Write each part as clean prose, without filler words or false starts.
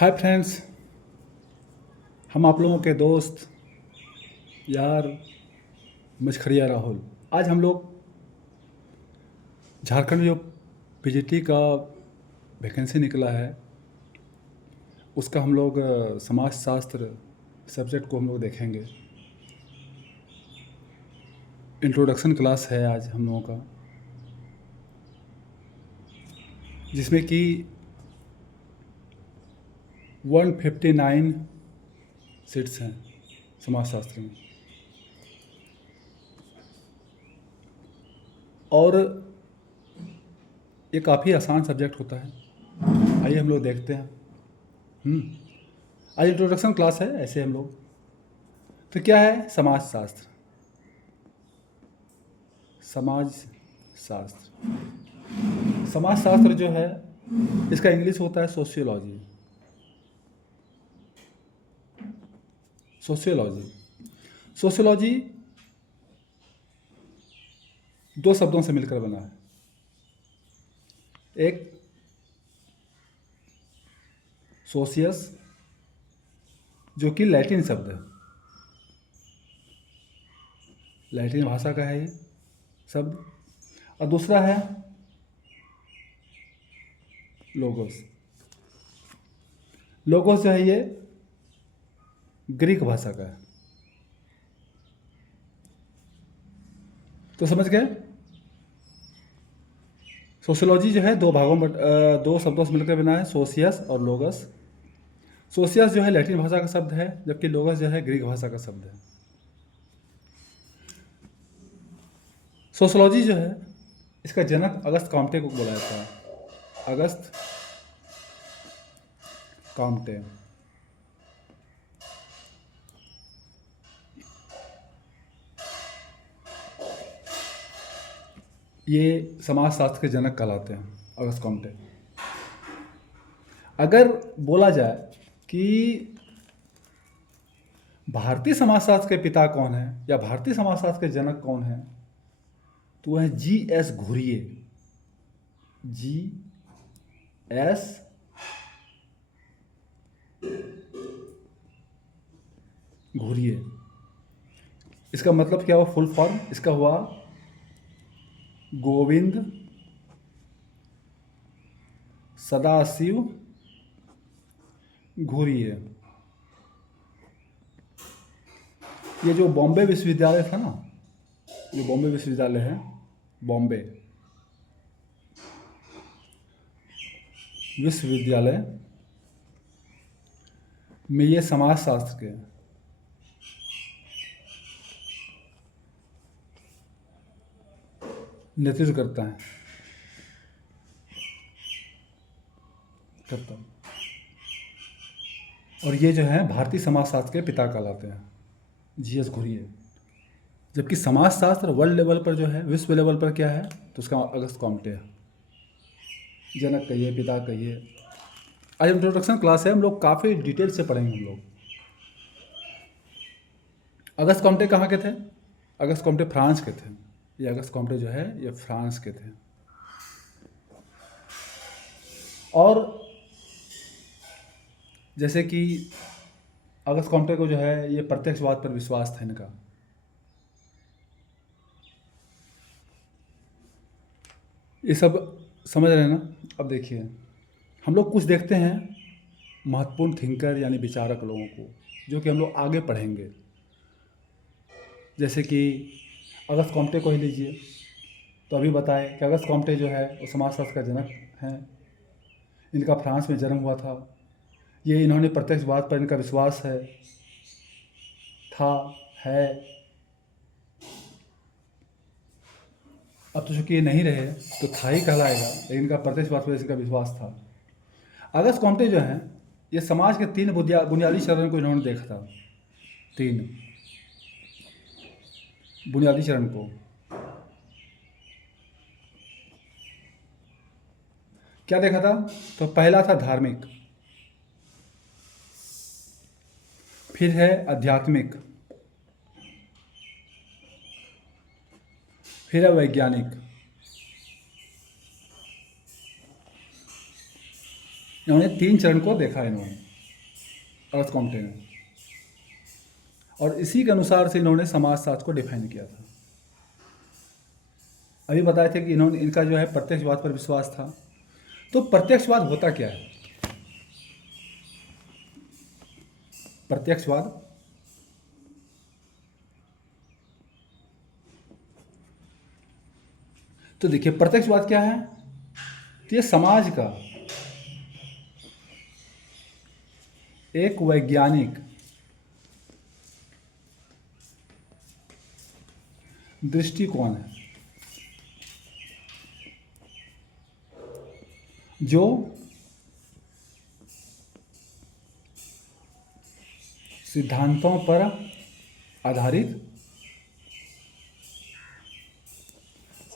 Hi friends. हम आप लोगों के दोस्त यार मछखरिया राहुल। आज हम लोग झारखंड जो पीजीटी का वैकेंसी निकला है उसका हम लोग समाज शास्त्र सब्जेक्ट को हम लोग देखेंगे। इंट्रोडक्शन क्लास है आज हम लोगों का, जिसमें कि 159 सीट्स हैं समाज शास्त्र में। और ये काफ़ी आसान सब्जेक्ट होता है। आइए हम लोग देखते हैं। हम्म आज इंट्रोडक्शन क्लास है ऐसे हम लोग। तो क्या है समाज शास्त्र? समाज शास्त्र समाज शास्त्र जो है इसका इंग्लिश होता है सोशियोलॉजी। सोशियोलॉजी सोशियोलॉजी दो शब्दों से मिलकर बना है। एक सोशियस जो कि लैटिन शब्द है, लैटिन भाषा का है ये शब्द। और दूसरा है लोगोस। लोगोस जो है ये ग्रीक भाषा का है। तो समझ गए, सोशियोलॉजी जो है दो भागों में दो शब्दों से मिलकर बना है, सोशियस और लोगस। सोशियस जो है लैटिन भाषा का शब्द है, जबकि लोगस जो है ग्रीक भाषा का शब्द है। सोशियोलॉजी जो है इसका जनक अगस्त कॉम्टे को बोला जाता है। अगस्त कॉम्टे। ये समाजशास्त्र के जनक कहलाते हैं, अगस्त कॉम्टे। अगर बोला जाए कि भारतीय समाजशास्त्र के पिता कौन है या भारतीय समाजशास्त्र के जनक कौन है, तो वह है जी.एस. घुरिये। जी.एस. घुरिये। इसका मतलब क्या हुआ? फुल फॉर्म इसका हुआ गोविंद सदाशिव घुरिये। ये जो बॉम्बे विश्वविद्यालय था ना, जो बॉम्बे विश्वविद्यालय है, बॉम्बे विश्वविद्यालय में ये समाजशास्त्र के नेतृत्व करता है। और ये जो है भारतीय समाजशास्त्र के पिता कहलाते हैं, जी.एस. घुरिये। जबकि समाजशास्त्र वर्ल्ड लेवल पर जो है, विश्व लेवल पर क्या है, तो उसका अगस्त कॉम्टे है। जनक कहिए, पिता कहिए। आज इंट्रोडक्शन क्लास है, हम लोग काफ़ी डिटेल से पढ़ेंगे हम लोग। अगस्त कॉम्टे कहाँ के थे? अगस्त कॉम्टे फ्रांस के थे। ये अगस्त कॉम्टे जो है ये फ्रांस के थे। और जैसे कि अगस्त कॉम्टे को जो है ये प्रत्यक्षवाद पर विश्वास था इनका। ये सब समझ रहे हैं ना? अब देखिए, हम लोग कुछ देखते हैं महत्वपूर्ण थिंकर यानी विचारक लोगों को, जो कि हम लोग आगे पढ़ेंगे। जैसे कि अगस्त कॉम्टे को ही लीजिए, तो अभी बताए कि अगस्त कॉम्टे जो है वो समाजशास्त्र का जनक हैं। इनका फ्रांस में जन्म हुआ था। ये इन्होंने प्रत्यक्षवाद पर इनका विश्वास था, है। अब तो चूंकि ये नहीं रहे तो था ही कहलाएगा, लेकिन इनका प्रत्यक्षवाद पर इनका विश्वास था। अगस्त कॉम्टे जो हैं ये समाज के तीन बुनियादी चरण को इन्होंने देखा था। तीन बुनियादी चरण को क्या देखा था? तो पहला था धार्मिक, फिर है आध्यात्मिक, फिर है वैज्ञानिक। इन्होंने तीन चरण को देखा इन्होंने। अर्थ कॉम्टे ने। और इसी के अनुसार से इन्होंने समाजशास्त्र को डिफाइन किया था। अभी बताए थे कि इन्होंने इनका जो है प्रत्यक्षवाद पर विश्वास था। तो प्रत्यक्षवाद होता क्या है? प्रत्यक्षवाद तो देखिए, प्रत्यक्षवाद क्या है? तो ये समाज का एक वैज्ञानिक दृष्टिकोण है जो सिद्धांतों पर आधारित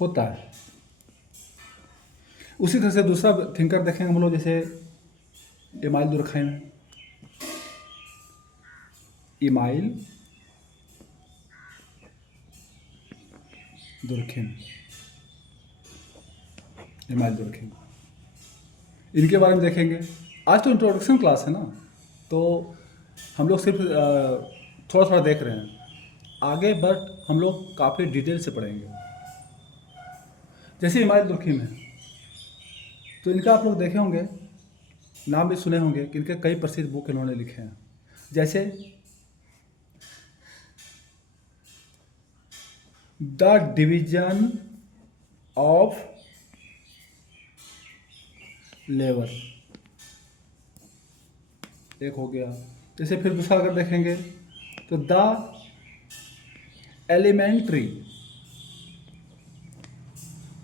होता है। उसी तरह से दूसरा थिंकर देखेंगे हम लोग, जैसे इमाइल दुर्खैम है। इमाइल दुर्खैम, इमाइल दुर्खैम, इनके बारे में देखेंगे। आज तो इंट्रोडक्शन क्लास है ना, तो हम लोग सिर्फ थोड़ा थोड़ा देख रहे हैं। आगे बट हम लोग काफ़ी डिटेल से पढ़ेंगे। जैसे इमाइल दुर्खैम है, तो इनका आप लोग देखे होंगे, नाम भी सुने होंगे कि इनके कई प्रसिद्ध बुक इन्होंने लिखे हैं। जैसे द डिवीजन ऑफ लेबर एक हो गया। जैसे फिर दूसरा अगर देखेंगे तो the elementary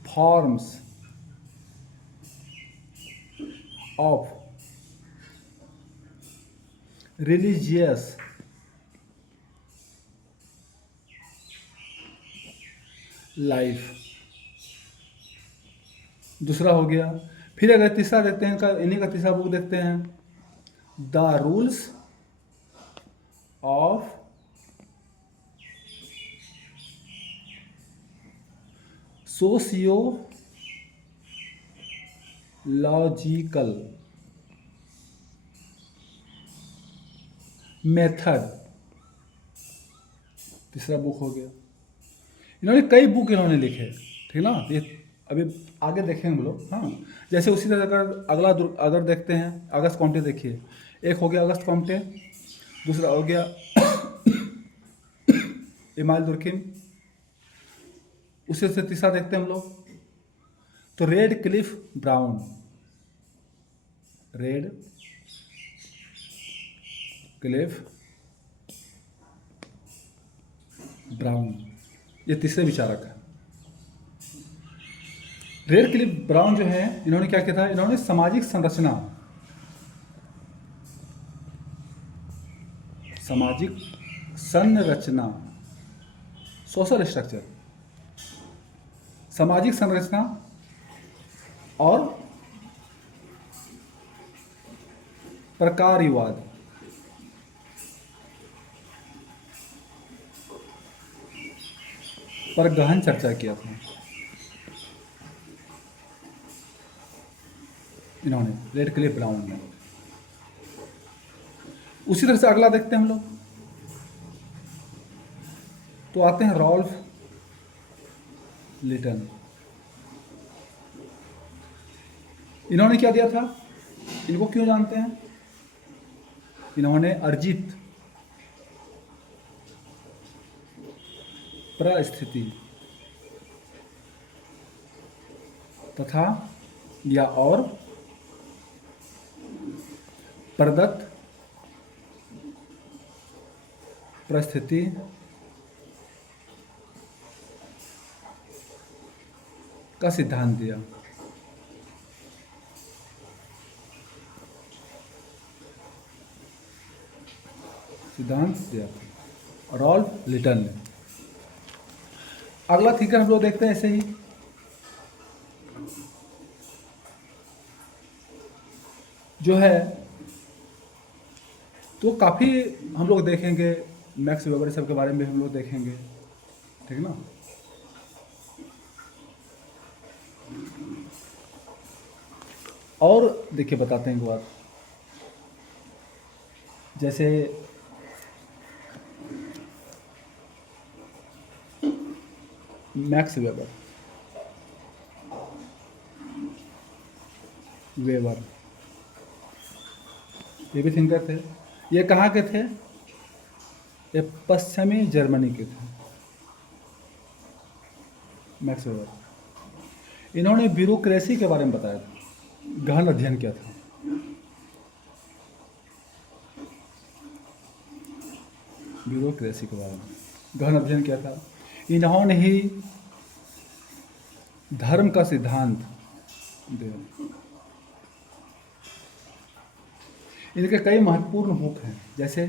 forms of religious life, दूसरा हो गया। फिर अगर तीसरा देखते हैं, इन्हीं का तीसरा बुक देखते हैं, the rules of socio logical method, तीसरा बुक हो गया। इन्होंने कई बुक इन्होंने लिखे, ठीक ना। ये अभी आगे देखेंगे हम लोग। हाँ, जैसे उसी तरह अगर अगर देखते हैं, अगस्त कॉम्टे देखिए, एक हो गया अगस्त कॉम्टे, दूसरा हो गया इमाइल दुर्खैम, उसी से तीसरा देखते हैं हम लोग तो red Cliff brown, red Cliff brown, ये तीसरे विचारक है। रेड क्लिफ ब्राउन जो है, इन्होंने क्या किया था? इन्होंने सामाजिक संरचना, सोशल स्ट्रक्चर, सामाजिक संरचना और प्रकारवाद पर गहन चर्चा किया था इन्होंने, रेड क्लिफ ब्राउन ने। उसी तरह से अगला देखते हैं हम लोग, तो आते हैं रॉल्फ लिटन। इन्होंने क्या दिया था? इनको क्यों जानते हैं? इन्होंने अर्जित परिस्थिति तथा या और प्रदत्त परिस्थिति का सिद्धांत दिया। सिद्धांत दिया रॉल्फ लिटन ने। अगला थिंकर हम लोग देखते हैं ऐसे ही, जो है तो काफ़ी हम लोग देखेंगे, मैक्स वेबर सब के बारे में हम लोग देखेंगे, ठीक ना। और देखिए बताते हैं एक बात, जैसे मैक्स वेबर, वेबर ये भी थिंकर थे। ये कहाँ के थे? ये पश्चिमी जर्मनी के थे, मैक्स वेबर। इन्होंने ब्यूरोक्रेसी के बारे में बताया था, गहन अध्ययन किया था। ब्यूरोक्रेसी के बारे में गहन अध्ययन किया था। इन्होंने ही धर्म का सिद्धांत दिया। इनके कई महत्वपूर्ण बुक हैं, जैसे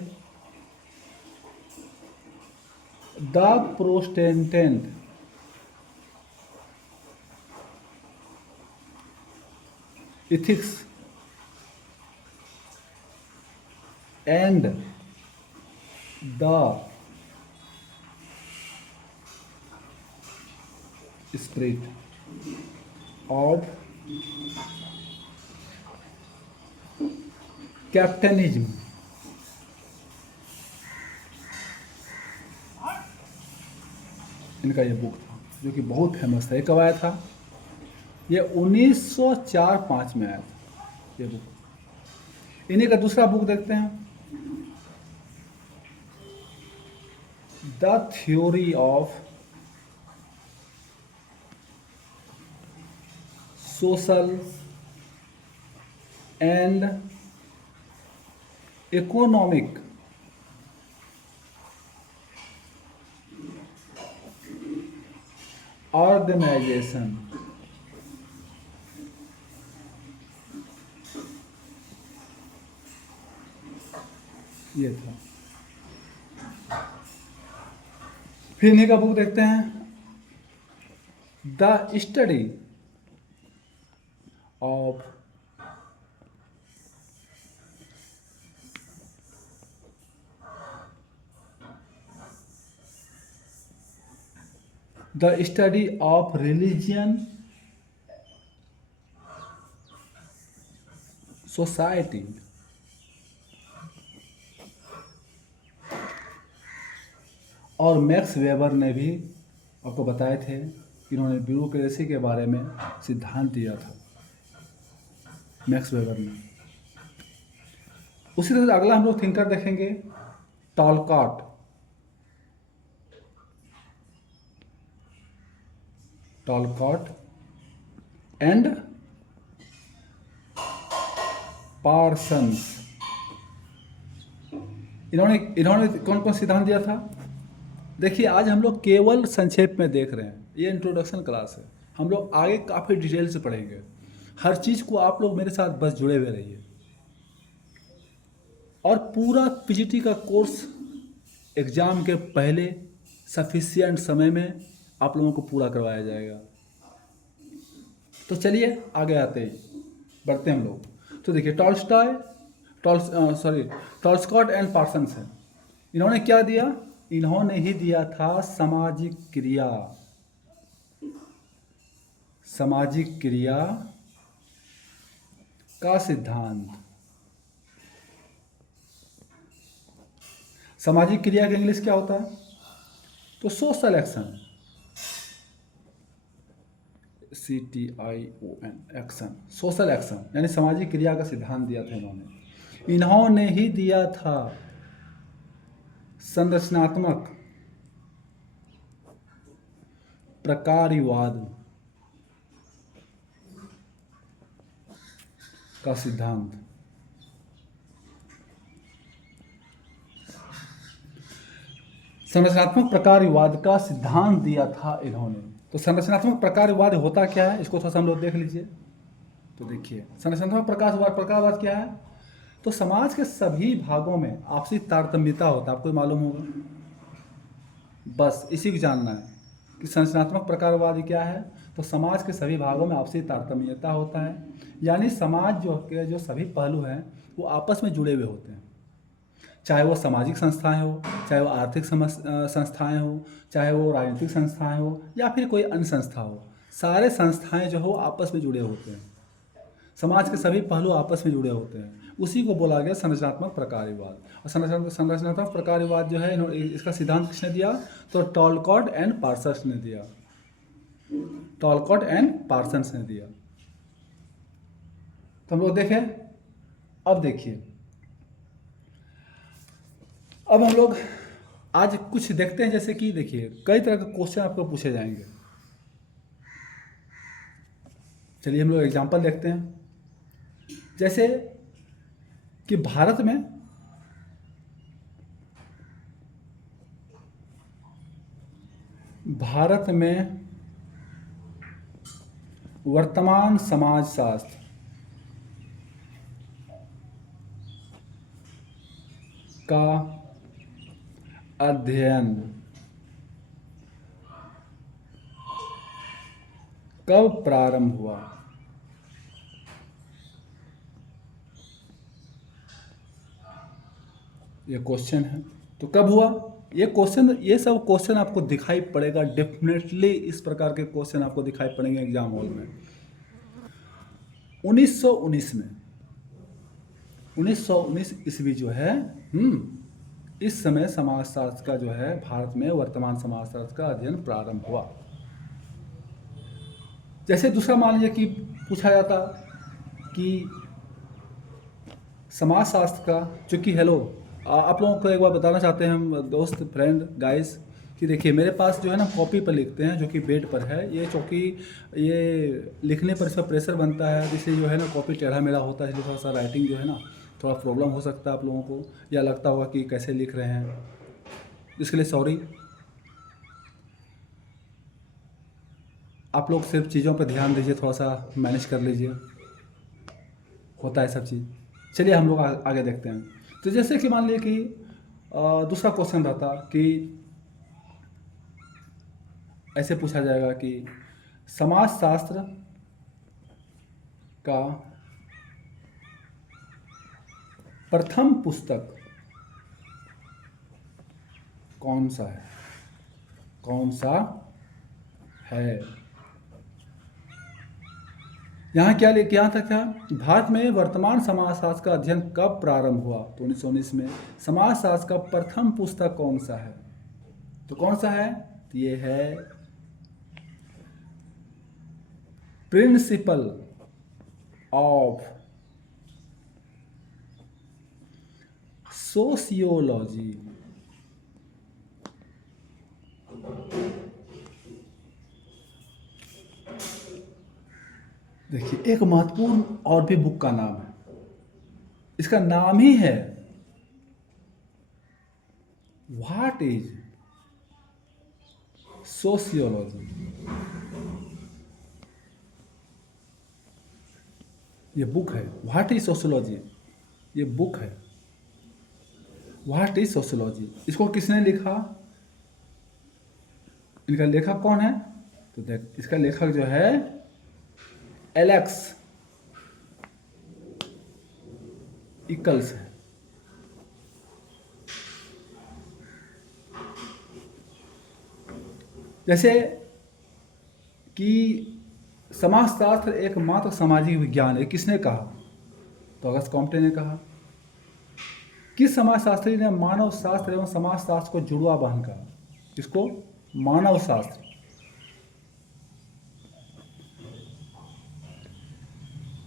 the Protestant ethics and the spirit of capitalism. इनका ये बुक था जो कि बहुत फेमस था। ये कब आया था? ये 1904-5 में आया था ये बुक। इन्हीं का दूसरा बुक देखते हैं, the theory of social and economic organization. ये था। फिर इन्हीं का बुक देखते हैं, the study of religion society. और मैक्स वेबर ने भी आपको बताए थे कि इन्होंने ब्यूरोक्रेसी के बारे में सिद्धांत दिया था, मैक्स वेबर ने। उसी तरह से अगला हम लोग थिंकर देखेंगे, टॉलकॉट। टॉलकॉट एंड पार्सन्स। इन्होंने कौन कौन सिद्धांत दिया था? देखिए, आज हम लोग केवल संक्षेप में देख रहे हैं, ये इंट्रोडक्शन क्लास है। हम लोग आगे काफ़ी डिटेल से पढ़ेंगे। हर चीज़ को आप लोग मेरे साथ बस जुड़े हुए रहिए। और पूरा पीजीटी का कोर्स एग्ज़ाम के पहले सफिशिएंट समय में आप लोगों को पूरा करवाया जाएगा। तो चलिए आगे आते हैं, बढ़ते हैं हम लोग। तो देखिए, टॉलस्कॉट एंड पार्सन्स है। इन्होंने क्या दिया? इन्होंने ही दिया था सामाजिक क्रिया। सामाजिक क्रिया का सिद्धांत। सामाजिक क्रिया का इंग्लिश क्या होता है? तो social action, CTION, action, social action, यानी सामाजिक क्रिया का सिद्धांत दिया था इन्होंने। इन्होंने ही दिया था संरचनात्मक प्रकारवाद का सिद्धांत। संरचनात्मक प्रकारवाद का सिद्धांत दिया था इन्होंने। तो संरचनात्मक प्रकारवाद होता क्या है, इसको थोड़ा सा हम लोग देख लीजिए। तो देखिए, संरचनात्मक प्रकारवाद क्या है? तो समाज के सभी भागों में आपसी तारतम्यता होता है, आपको मालूम होगा। बस इसी को जानना है कि संरचनात्मक प्रकारवाद क्या है। तो समाज के सभी भागों में आपसी तारतम्यता होता है, यानी समाज जो सभी पहलू हैं वो आपस में जुड़े हुए होते हैं। चाहे वो सामाजिक संस्थाएं हो, चाहे वो आर्थिक संस्थाएं हो, चाहे वो राजनीतिक संस्थाएं हो, या फिर कोई अन्य संस्था हो, सारे संस्थाएं जो हो आपस में जुड़े होते हैं। समाज के सभी पहलू आपस में जुड़े होते हैं। उसी को बोला गया संरचनात्मक प्रकारवाद। और संरचनात्मक प्रकारवाद जो है इसका सिद्धांत किसने दिया? तो टॉलकॉट एंड पार्सन्स ने दिया। टॉलकॉट एंड पार्सन्स ने दिया। तो हम लोग देखें, अब देखिए, अब हम लोग आज कुछ देखते हैं। जैसे कि देखिए, कई तरह के क्वेश्चन आपको पूछे जाएंगे। चलिए हम लोग एग्जांपल देखते हैं। जैसे कि भारत में वर्तमान समाजशास्त्र का अध्ययन कब प्रारंभ हुआ? ये क्वेश्चन है। तो कब हुआ ये क्वेश्चन? ये सब क्वेश्चन आपको दिखाई पड़ेगा डेफिनेटली। इस प्रकार के क्वेश्चन आपको दिखाई पड़ेंगे एग्जाम हॉल में। 1919 में, 1919 ईस्वी जो है, इस समय समाजशास्त्र का जो है भारत में वर्तमान समाजशास्त्र का अध्ययन प्रारंभ हुआ। जैसे दूसरा मान लीजिए कि पूछा जाता कि समाजशास्त्र का, चूँकि हेलो आप लोगों को एक बार बताना चाहते हैं हम दोस्त, फ्रेंड, गाइस, कि देखिए मेरे पास जो है ना कॉपी पर लिखते हैं जो कि बेड पर है। ये चूँकि ये लिखने पर इसका प्रेशर बनता है, जिससे जो है ना कॉपी टेढ़ा मेढ़ा होता है, इसलिए थोड़ा सा राइटिंग जो है ना थोड़ा प्रॉब्लम हो सकता है आप लोगों को, या लगता होगा कि कैसे लिख रहे हैं, इसके लिए सॉरी। आप लोग सिर्फ चीज़ों पर ध्यान दीजिए, थोड़ा सा मैनेज कर लीजिए, होता है सब चीज़। चलिए हम लोग आगे देखते हैं। तो जैसे कि मान लीजिए कि दूसरा क्वेश्चन रहता कि ऐसे पूछा जाएगा कि समाजशास्त्र का प्रथम पुस्तक कौन सा है? कौन सा है? यहाँ क्या लिखा? यहाँ था क्या? भारत में वर्तमान समाजशास्त्र का अध्ययन कब प्रारंभ हुआ? तो 1919 में। समाजशास्त्र का प्रथम पुस्तक कौन सा है? तो कौन सा है? तो ये है प्रिंसिपल ऑफ सोशियोलॉजी। देखिए एक महत्वपूर्ण और भी बुक का नाम है, इसका नाम ही है व्हाट इज सोशियोलॉजी। ये बुक है व्हाट इज सोशियोलॉजी। ये बुक है व्हाट इज सोशियोलॉजी। इसको किसने लिखा? इनका लेखक कौन है? तो देख, इसका लेखक जो है एलेक्स इकल्स है। जैसे कि समाजशास्त्र एकमात्र सामाजिक विज्ञान है, किसने कहा? तो अगस्त कॉम्टे ने कहा। किस समाजशास्त्री ने मानव शास्त्र एवं समाजशास्त्र को जुड़वा बहन कहा? किसको? मानव शास्त्र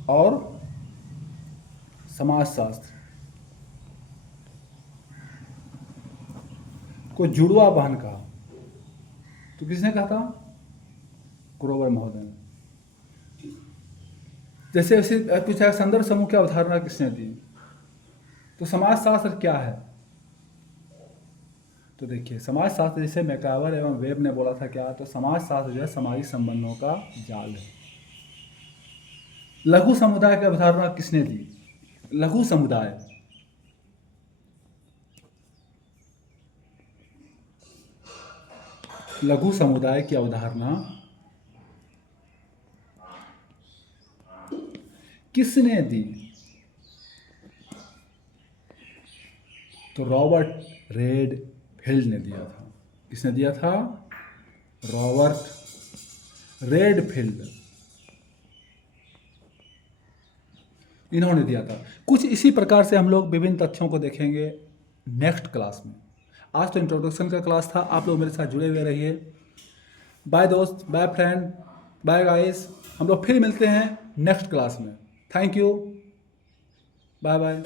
और समाजशास्त्र को जुड़वा बहन कहा। तो किसने कहा था? ग्रोवर महोदय ने। जैसे ऐसे पूछा संदर्भ समूह की अवधारणा किसने दी? तो समाजशास्त्र क्या है? तो देखिए समाजशास्त्र जैसे मैकावर एवं वेब ने बोला था क्या? तो समाजशास्त्र जो है सामाजिक संबंधों का जाल है। लघु समुदाय की अवधारणा किसने दी? लघु समुदाय, लघु समुदाय की अवधारणा किसने दी? तो रॉबर्ट रेडफील्ड ने दिया था। किसने दिया था? Robert Redfield. इन्होंने दिया था। कुछ इसी प्रकार से हम लोग विभिन्न तथ्यों को देखेंगे नेक्स्ट क्लास में। आज तो इंट्रोडक्शन का क्लास था, आप लोग मेरे साथ जुड़े हुए रहिए। बाय दोस्त, बाय फ्रेंड, बाय गाइस, हम लोग फिर मिलते हैं नेक्स्ट क्लास में। Thank you, bye bye.